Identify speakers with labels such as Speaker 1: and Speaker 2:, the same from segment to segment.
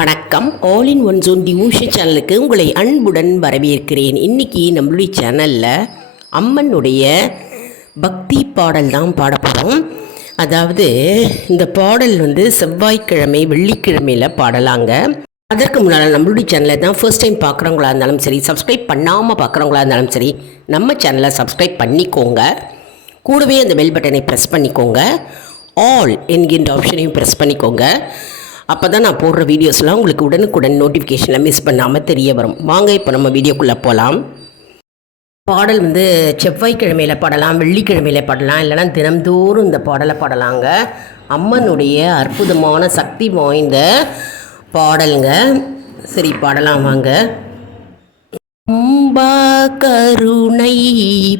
Speaker 1: வணக்கம். All in one zone devotion சேனலுக்கு உங்களை அன்புடன் வரவேற்கிறேன். இன்னைக்கு நம்மளுடைய சேனலில் அம்மனுடைய பக்தி பாடல் தான் பாட போகிறோம் அதாவது இந்த பாடல் வந்து செவ்வாய்க்கிழமை வெள்ளிக்கிழமையில் பாடலாங்க. அதற்கு முன்னால் நம்மளுடைய சேனலை தான் ஃபர்ஸ்ட் டைம் பார்க்குறவங்களா இருந்தாலும் சரி சப்ஸ்கிரைப் பண்ணாமல் பார்க்குறவங்களா இருந்தாலும் சரி நம்ம சேனலை சப்ஸ்கிரைப் பண்ணிக்கோங்க. கூடவே அந்த பெல் பட்டனை ப்ரெஸ் பண்ணிக்கோங்க. ஆல் என்கின்ற ஆப்ஷனையும் ப்ரெஸ் பண்ணிக்கோங்க. அப்போ தான் நான் போடுற வீடியோஸ்லாம் உங்களுக்கு உடனுக்குடன் நோட்டிஃபிகேஷனில் மிஸ் பண்ணாமல் தெரிய வரும். வாங்க இப்போ நம்ம வீடியோக்குள்ளே போகலாம் பாடல் வந்து செவ்வாய்க்கிழமையில் பாடலாம் வெள்ளிக்கிழமையில் பாடலாம். இல்லைனா தினம்தோறும் இந்த பாடலை பாடலாங்க. அம்மனுடைய அற்புதமான சக்தி வாய்ந்த பாடலுங்க. சரி பாடலாம் வாங்க. அம்பா கருணை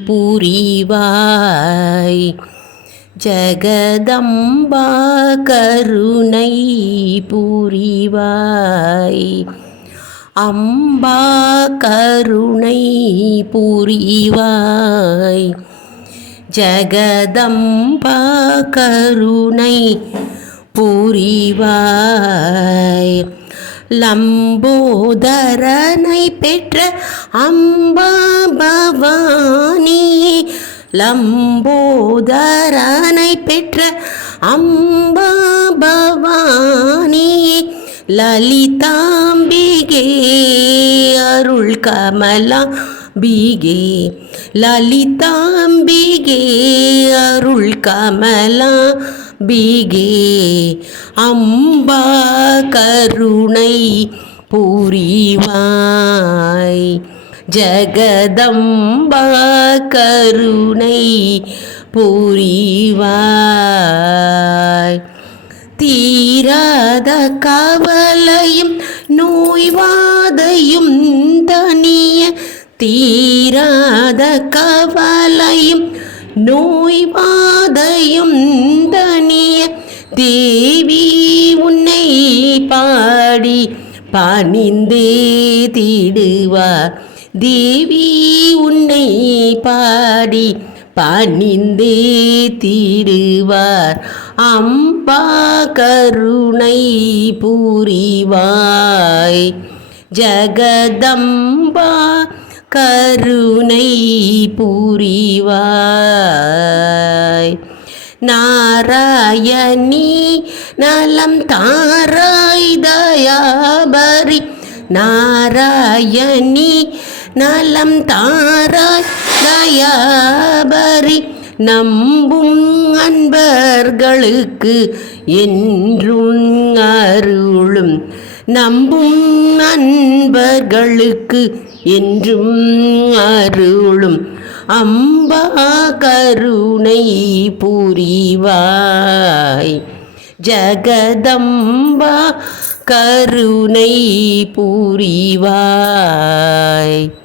Speaker 1: புரிவாய். ஜகதம்பா கருணை புரிவாய். அம்பா கருணை புரிவாய். ஜகதம்பா கருணை புரிவாய். லம்போதரனை பெற்ற அம்பா பவானி லம்போதரனை பெற்ற அம்பா பவானி லலிதாம்பிகே அருள் கமலா பிகே லலிதாம்பிகே அருள் கமலா பிகே அம்பா கருணை புரிவாய். ஜகதம்பா கருணை புரிவாய். தீராத கவலையும் நோய்வாதையும் தனிய தீராத கவலையும் நோய்வாதையும் தனிய தேவி உன்னை பாடி பணிந்தே தீடுவார். தேவி உன்னை பாடி பணிந்து தீடுவார். அம்பா கருணை பூரிவாய். ஜகதம்பா கருணை பூரிவாய். நாராயணி நலம் தாராய் தயாபரி. நாராயணி நலம் தாராய் தயாபரி நம்பும் அன்பர்களுக்கு என்றும் அருளும். நம்பும் அன்பர்களுக்கு என்றும் அருளும். அம்பா கருணை புரிவாய். ஜகதம்பா கருணை புரிவாய்.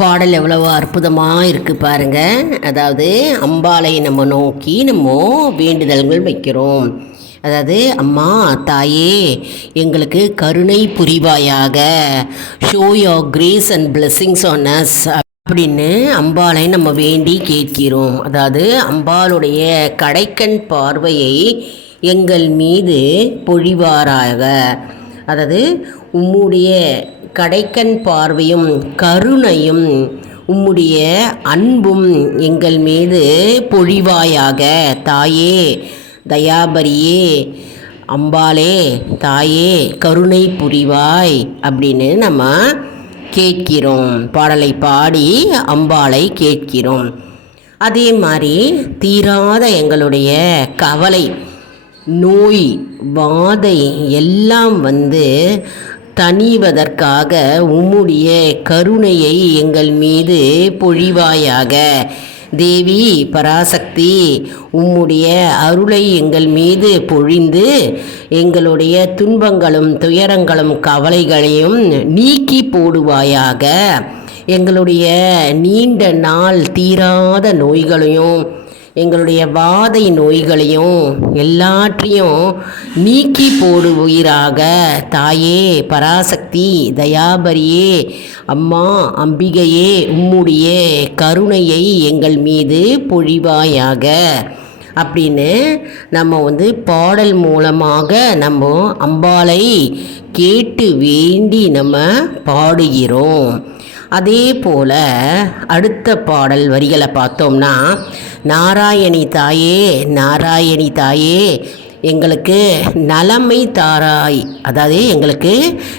Speaker 1: பாடல் எவ்வளவு அற்புதமாக இருக்குது பாருங்க. அதாவது அம்பாலை நம்ம நோக்கி நம்ம வேண்டுதல்கள் வைக்கிறோம். அதாவது அம்மா தாயே எங்களுக்கு கருணை புரிவாயாக. Show your grace and blessings on us அப்படின்னு அம்பாலை நம்ம வேண்டி கேட்கிறோம். அதாவது அம்பாளுடைய கடைக்கண் பார்வையை எங்கள் மீது பொழிவாராக. அதாவது உம்முடைய கடைக்கண் பார்வையும் கருணையும் உம்முடைய அன்பும் எங்கள் மீது பொழிவாயாக. தாயே தயாபரியே அம்பாளே தாயே கருணை புரிவாய் அப்படின்னு நம்ம கேட்கிறோம். பாடலை பாடி அம்பாளை கேட்கிறோம். அதே மாதிரி தீராத எங்களுடைய கவலை நோய் வாதை எல்லாம் வந்து தணிவதற்காக உம்முடைய கருணையை எங்கள் மீது பொழிவாயாக. தேவி பராசக்தி உம்முடைய அருளை எங்கள் மீது பொழிந்து எங்களுடைய துன்பங்களும் துயரங்களும் கவலைகளையும் நீக்கி போடுவாயாக. எங்களுடைய நீண்ட நாள் தீராத நோய்களையும் எங்களுடைய வாதை நோய்களையும் எல்லாற்றையும் நீக்கி உயிராக. தாயே பராசக்தி தயாபரியே அம்மா அம்பிகையே உம்முடைய கருணையை எங்கள் மீது பொழிவாயாக. அப்படின்னு நம்ம வந்து பாடல் மூலமாக நம்ம அம்பாளை கேட்டு வேண்டி நம்ம பாடுகிறோம். அதே போல் அடுத்த பாடல் வரிகளை பார்த்தோம்னா நாராயணி தாயே நாராயணி தாயே எங்களுக்கு நலமை தாராய். அதாவது எங்களுக்கு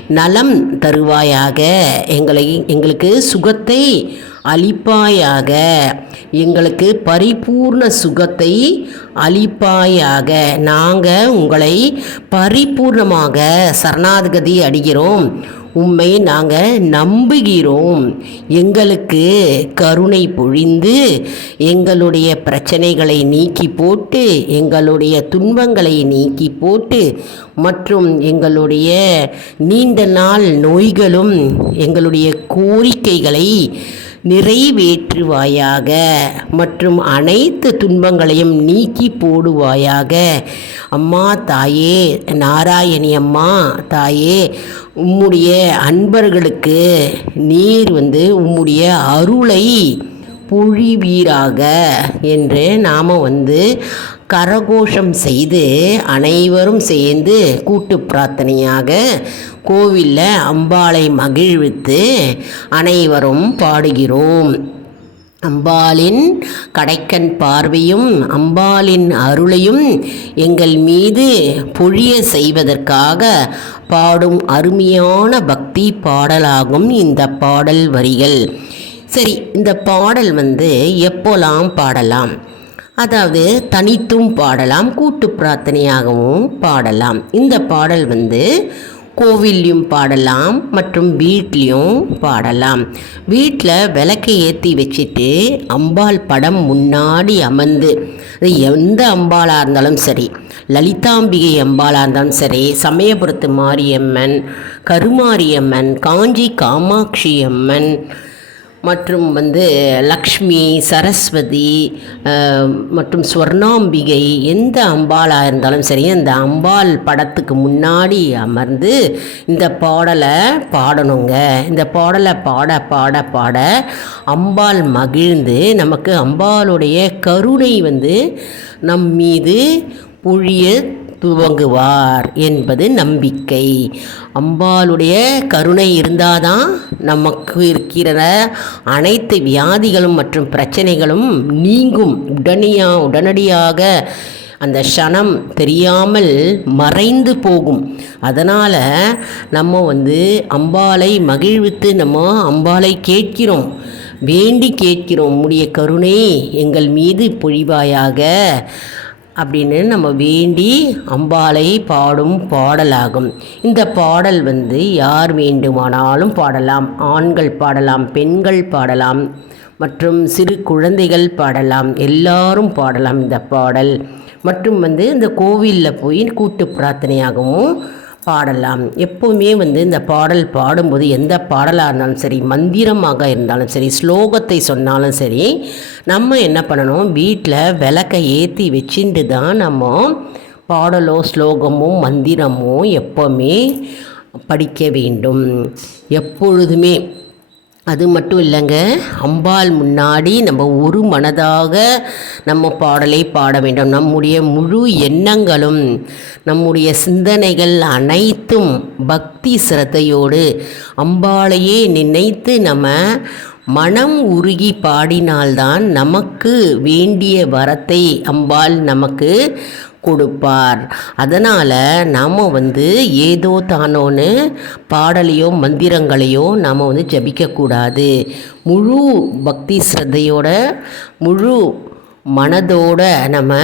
Speaker 1: நலம் தருவாயாக எங்களை எங்களுக்கு சுகத்தை அளிப்பாயாக எங்களுக்கு பரிபூர்ண சுகத்தை அளிப்பாயாக நாங்கள் உங்களை பரிபூர்ணமாக சரணாதிகதி அடிகிறோம். உம்மை நாங்கள் நம்புகிறோம். எங்களுக்கு கருணை பொழிந்து எங்களுடைய பிரச்சனைகளை நீக்கி போட்டு எங்களுடைய துன்பங்களை நீக்கி போட்டு மற்றும் எங்களுடைய நீண்ட நாள் நோய்களும் எங்களுடைய கோரிக்கைகளை நிறைவேற்றுவாயாக மற்றும் அனைத்து துன்பங்களையும் நீக்கி போடுவாயாக. அம்மா தாயே நாராயணி அம்மா தாயே உம்முடைய அன்பர்களுக்கு நீர் வந்து உம்முடைய அருளை பொழிவீராக என்று நாம் வந்து கரகோஷம் செய்து அனைவரும் சேர்ந்து கூட்டு பிரார்த்தனையாக கோவிலில் அம்பாளை மகிழ்வித்து அனைவரும் பாடுகிறோம். அம்பாளின் கடைக்கண் பார்வையும் அம்பாளின் அருளையும் எங்கள் மீது பொழிய செய்வதற்காக பாடும் அருமையான பக்தி பாடலாகும் இந்த பாடல் வரிகள். சரி இந்த பாடல் வந்து எப்போலாம் பாடலாம்? அதாவது தனித்தும் பாடலாம் கூட்டு பிரார்த்தனையாகவும் பாடலாம். இந்த பாடல் வந்து கோவில்லையும் பாடலாம் மற்றும் வீட்லேயும் பாடலாம். வீட்டில் விளக்கை ஏற்றி வச்சுட்டு அம்பாள் படம் முன்னாடி அமர்ந்து அது எந்த அம்பாளாக இருந்தாலும் சரி லலிதாம்பிகை அம்பாளாக இருந்தாலும் சரி சமயபுரத்து மாரியம்மன் கருமாரியம்மன் காஞ்சி காமாட்சி அம்மன் மற்றும் வந்து லக்ஷ்மி சரஸ்வதி மற்றும் ஸ்வர்ணாம்பிகை எந்த அம்பாளாக இருந்தாலும் சரி அந்த அம்பாள் படத்துக்கு முன்னாடி அமர்ந்து இந்த பாடலை பாடணுங்க. இந்த பாடலை பாட பாட பாட அம்பாள் மகிழ்ந்து நமக்கு அம்பாளுடைய கருணை வந்து நம் மீது பொழிய துவங்குவார் என்பது நம்பிக்கை. அம்பாளுடைய கருணை இருந்தாதான் நமக்கு இருக்கிற அனைத்து வியாதிகளும் மற்றும் பிரச்சனைகளும் நீங்கும். உடனடியா உடனடியாக அந்த க்ஷணம் தெரியாமல் மறைந்து போகும். அதனால் நம்ம வந்து அம்பாளை மகிழ்வித்து நம்ம அம்பாளை கேட்கிறோம். வேண்டி கேட்கிறோம். உடைய கருணை எங்கள் மீது பொழிவாயாக. அப்படின்னு நம்ம வேண்டி அம்பாளை பாடும் பாடலாகும். இந்த பாடல் வந்து யார் வேண்டுமானாலும் பாடலாம். ஆண்கள் பாடலாம் பெண்கள் பாடலாம் மற்றும் சிறு குழந்தைகள் பாடலாம். எல்லாரும் பாடலாம் இந்த பாடல். மற்றும் வந்து இந்த கோவிலில் போய் கூட்டு பிரார்த்தனையாகவும் பாடலாம். எப்போவுமே வந்து இந்த பாடல் பாடும்போது எந்த பாடலாக இருந்தாலும் சரி மந்திரமாக இருந்தாலும் சரி ஸ்லோகத்தை சொன்னாலும் சரி நம்ம என்ன பண்ணணும்? வீட்டில் விளக்கை ஏற்றி வச்சுட்டு தான் நம்ம பாடலோ ஸ்லோகமோ மந்திரமோ எப்போவுமே படிக்க வேண்டும். எப்பொழுதுமே அது மட்டும் இல்லைங்க அம்பாள் முன்னாடி நம்ம ஒரு மனதாக நம்ம பாடலை பாட வேண்டும். நம்முடைய முழு எண்ணங்களும் நம்முடைய சிந்தனைகள் அனைத்தும் பக்தி சிரத்தையோடு அம்பாளையே நினைத்து நம்ம மனம் உருகி பாடினால்தான் நமக்கு வேண்டிய வரத்தை அம்பாள் நமக்கு கொடுப்பார். அதனால் நாம் வந்து ஏதோ தானோன்னு பாடலையோ மந்திரங்களையோ நாம் வந்து ஜபிக்கக்கூடாது. முழு பக்தி ஸ்ரத்தையோட முழு மனதோட நம்ம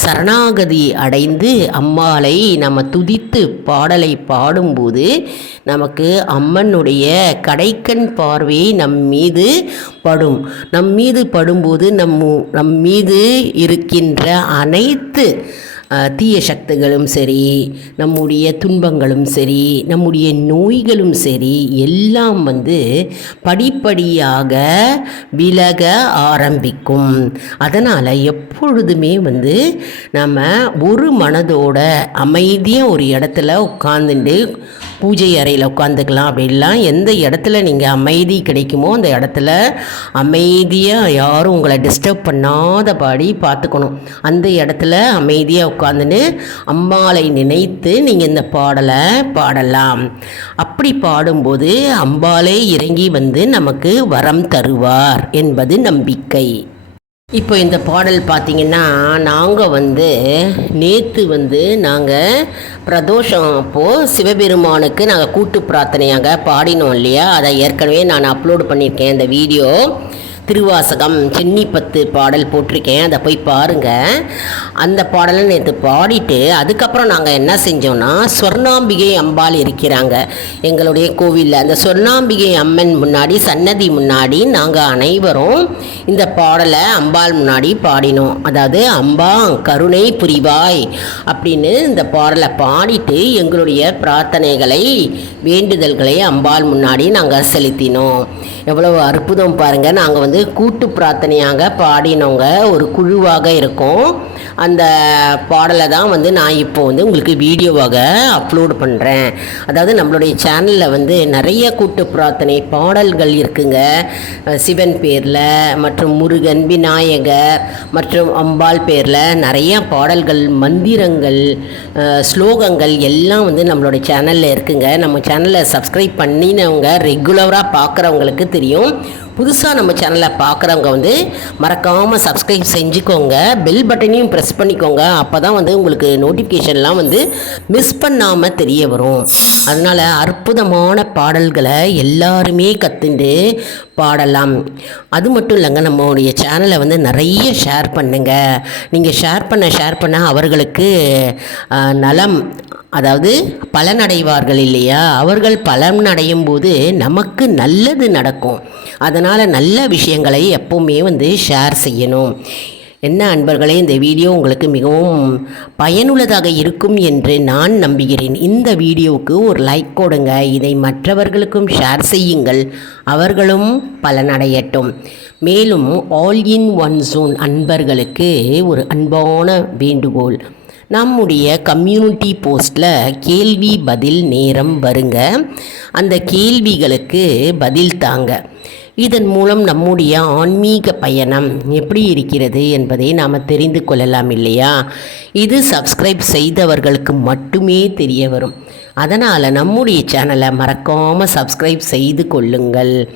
Speaker 1: சரணாகதி அடைந்து அம்மாளை நம்ம துதித்து பாடலை பாடும்போது நமக்கு அம்மனுடைய கடைக்கண் பார்வை நம் மீது படும். நம் மீது படும்போது நம் நம் மீது இருக்கின்ற அனைத்து தீய சக்திகளும் சரி நம்முடைய துன்பங்களும் சரி நம்முடைய நோய்களும் சரி எல்லாம் வந்து படிப்படியாக விலக ஆரம்பிக்கும். அதனால் எப்பொழுதுமே வந்து நம்ம ஒரு மனதோட அமைதியாக ஒரு இடத்துல உட்காந்துட்டு பூஜை அறையில் உட்காந்துக்கலாம் அப்படிலாம் எந்த இடத்துல நீங்கள் அமைதி கிடைக்குமோ அந்த இடத்துல அமைதியாக யாரும் உங்களை டிஸ்டர்ப் பண்ணாதபடி பார்த்துக்கணும். அந்த இடத்துல அமைதியாக உட்காந்துன்னு அம்பாளை நினைத்து நீங்கள் இந்த பாடலை பாடலாம். அப்படி பாடும்போது அம்பாளே இறங்கி வந்து நமக்கு வரம் தருவார் என்பது நம்பிக்கை. இப்போ இந்த பாடல் பார்த்தீங்கன்னா நாங்கள் வந்து நேற்று வந்து நாங்கள் பிரதோஷம் அப்போது சிவபெருமானுக்கு நாங்கள் கூட்டு பிரார்த்தனையாக பாடினோம் இல்லையா? அதை ஏற்கனவே நான் அப்லோடு பண்ணியிருக்கேன் இந்த வீடியோ. திருவாசகம் சென்னிப்பத்து பாடல் போட்டிருக்கேன். அதை போய் பாருங்கள் அந்த பாடலை நேற்று பாடிட்டு அதுக்கப்புறம் நாங்கள் என்ன செஞ்சோன்னா சொர்ணாம்பிகை அம்பாள் இருக்கிறாங்க. எங்களுடைய கோவிலில். அந்த சொர்ணாம்பிகை அம்மன் முன்னாடி சன்னதி முன்னாடி நாங்கள் அனைவரும் இந்த பாடலை அம்பாள் முன்னாடி பாடினோம். அதாவது அம்பா கருணை புரிவாய் அப்படின்னு இந்த பாடலை பாடிட்டு எங்களுடைய பிரார்த்தனைகளை வேண்டுதல்களை அம்பாள் முன்னாடி நாங்கள் செலுத்தினோம். எவ்வளவு அற்புதம் பாருங்கள் நாங்கள் வந்து கூட்டு பிரார்த்தனையாக பாடினவங்க ஒரு குழுவாக இருக்கோம். அந்த பாடலை தான் வந்து நான் இப்போ வந்து உங்களுக்கு வீடியோவாக அப்லோட் பண்ணுறேன் அதாவது நம்மளுடைய சேனலில் வந்து நிறைய கூட்டு பிரார்த்தனை பாடல்கள் இருக்குங்க. சிவன் பேரில் மற்றும் முருகன் விநாயகர் மற்றும் அம்பாள் பேரில் நிறைய பாடல்கள் மந்திரங்கள் ஸ்லோகங்கள் எல்லாம் வந்து நம்மளுடைய சேனலில் இருக்குங்க. நம்ம சேனலை சப்ஸ்கிரைப் பண்ணினவங்க ரெகுலராக பார்க்குறவங்களுக்கு தெரியும். புதுசாக நம்ம சேனலை பார்க்குறவங்க வந்து மறக்காமல் சப்ஸ்கிரைப் செஞ்சுக்கோங்க. பெல் பட்டனையும் ப்ரெஸ் பண்ணிக்கோங்க. அப்போ தான் வந்து உங்களுக்கு நோட்டிஃபிகேஷன்லாம் வந்து மிஸ் பண்ணாமல் தெரிய வரும். அதனால் அற்புதமான பாடல்களை எல்லாருமே கற்றுண்டு பாடலாம். அது மட்டும் இல்லைங்க நம்மளுடைய சேனலை வந்து நிறைய ஷேர் பண்ணுங்கள் நீங்கள் ஷேர் பண்ண ஷேர் பண்ண அவர்களுக்கு நலம் அதாவது பலனடைவார்கள் இல்லையா? அவர்கள் பலன் அடையும் போது நமக்கு நல்லது நடக்கும். அதனால் நல்ல விஷயங்களை எப்போவுமே வந்து ஷேர் செய்யணும். என்ன அன்பர்களே இந்த வீடியோ உங்களுக்கு மிகவும் பயனுள்ளதாக இருக்கும் என்று நான் நம்புகிறேன். இந்த வீடியோவுக்கு ஒரு லைக் கொடுங்க. இதை மற்றவர்களுக்கும் ஷேர் செய்யுங்கள். அவர்களும் பலனடையட்டும். மேலும் ஆல் இன் ஒன் ஜோன் அன்பர்களுக்கு ஒரு அன்பான வேண்டுகோள். நம்முடைய கம்யூனிட்டி போஸ்ட்டில் கேள்வி பதில் நேரம் வருங்க. அந்த கேள்விகளுக்கு பதில் தாங்க. இதன் மூலம் நம்முடைய ஆன்மீக பயணம் எப்படி இருக்கிறது என்பதை நாம் தெரிந்து கொள்ளலாம் இல்லையா? இது சப்ஸ்கிரைப் செய்தவர்களுக்கு மட்டுமே தெரிய வரும். அதனால் நம்முடைய சேனலை மறக்காமல் சப்ஸ்கிரைப் செய்து கொள்ளுங்கள்.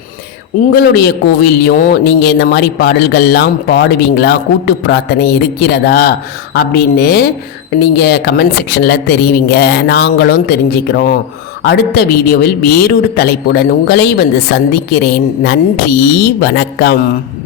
Speaker 1: உங்களுடைய கோவில்லையும் நீங்கள் இந்த மாதிரி பாடல்கள்லாம் பாடுவீங்களா? கூட்டு பிரார்த்தனை இருக்கிறதா? அப்படின்னு நீங்கள் கமெண்ட் செக்ஷனில் தெரிவிங்க. நாங்களும் தெரிஞ்சுக்கிறோம். அடுத்த வீடியோவில் வேறொரு தலைப்புடன் உங்களை வந்து சந்திக்கிறேன். நன்றி வணக்கம்.